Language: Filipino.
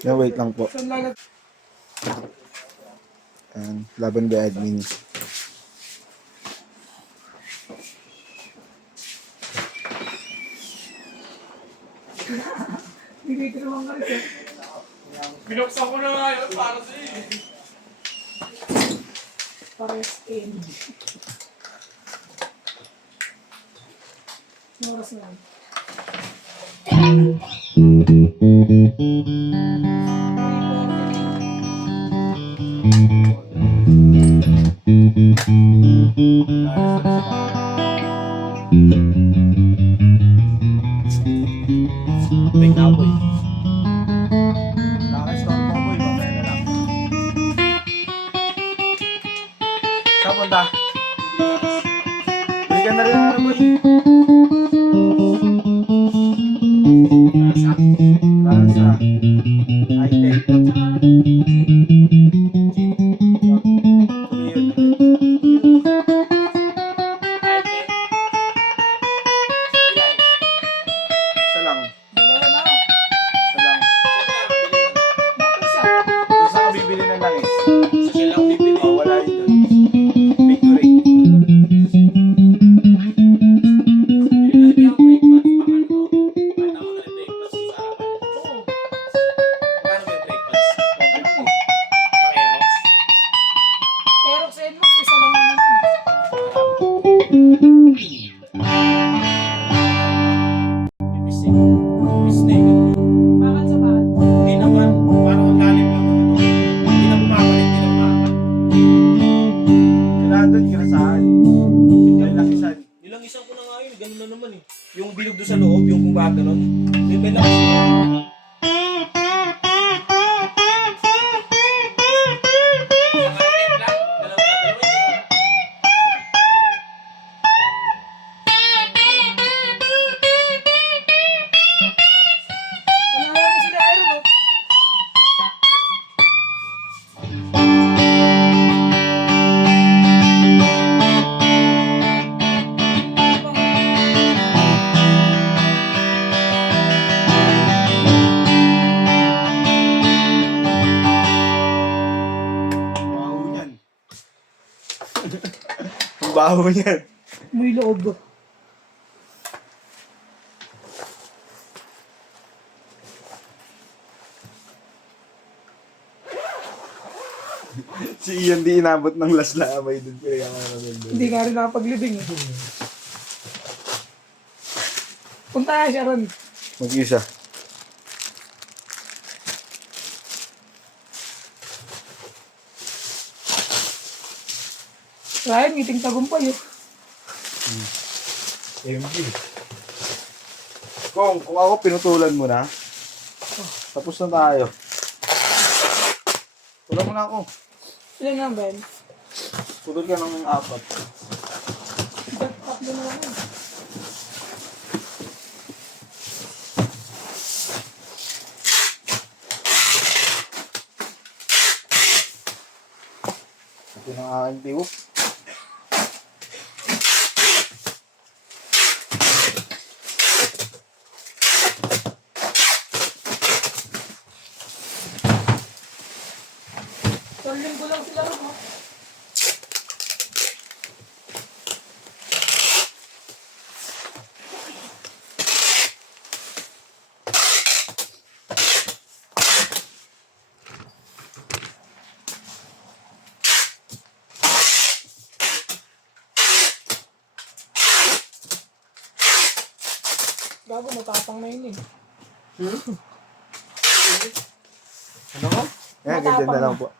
Yeah, wait lang po. And laban by admin. Binuksan ko na nga yun para sa iyo. Pares in. Oras na. Take na boy. Nakaka-stop mo boy, mamaya na lang. Saan punta? Bili ka na rin ano boy. Rasa. High-tech. Isa lang. Dalawa na. Isa lang. Bakit siya? Kung saan ka bibili ng langis? Sa sila ako bibili. Oh, wala rin dun. Victory. Bibili ako breakfast. Paano to? Kahit ako na breakfast sa sarapan. Oo. Paano ba yung breakfast? Ano mo? Pang-Aerox? Aerox and Lux, isa lang naman yun. Ipis eh. Ipis na eh. Bakal sa bakal. Hindi naman. Parang ang lalim lang ng ano. Hindi na bumabalik. Hindi na umaangat. Kailangan doon, kirasahan. Ay, lakisan. Nilangisan ko na nga yun. Ganun na naman eh. Yung bilog doon sa loob, yung gumaganon. May lakas yun. Wala na sila aero, no? Baho niyan. Ang baho niyan. May loob. Si Ian di inabot ng last lamay dun. Kaya nga naman dun. Hindi nga rin nakapaglibing. Punta nga siya ron. Mag-isa. Ryan, ngiting tagumpay. MG. Kung ako pinutulan mo na, tapos na tayo. Tulan mo na ako. Ilan nga ba yun? Putol ka ng 4. Tatlo na lang yun. Ito ng aking tiwok. Linggo lang sila ron, no? Gago, matapang na yun eh. Ano ko? Ganyan na lang po.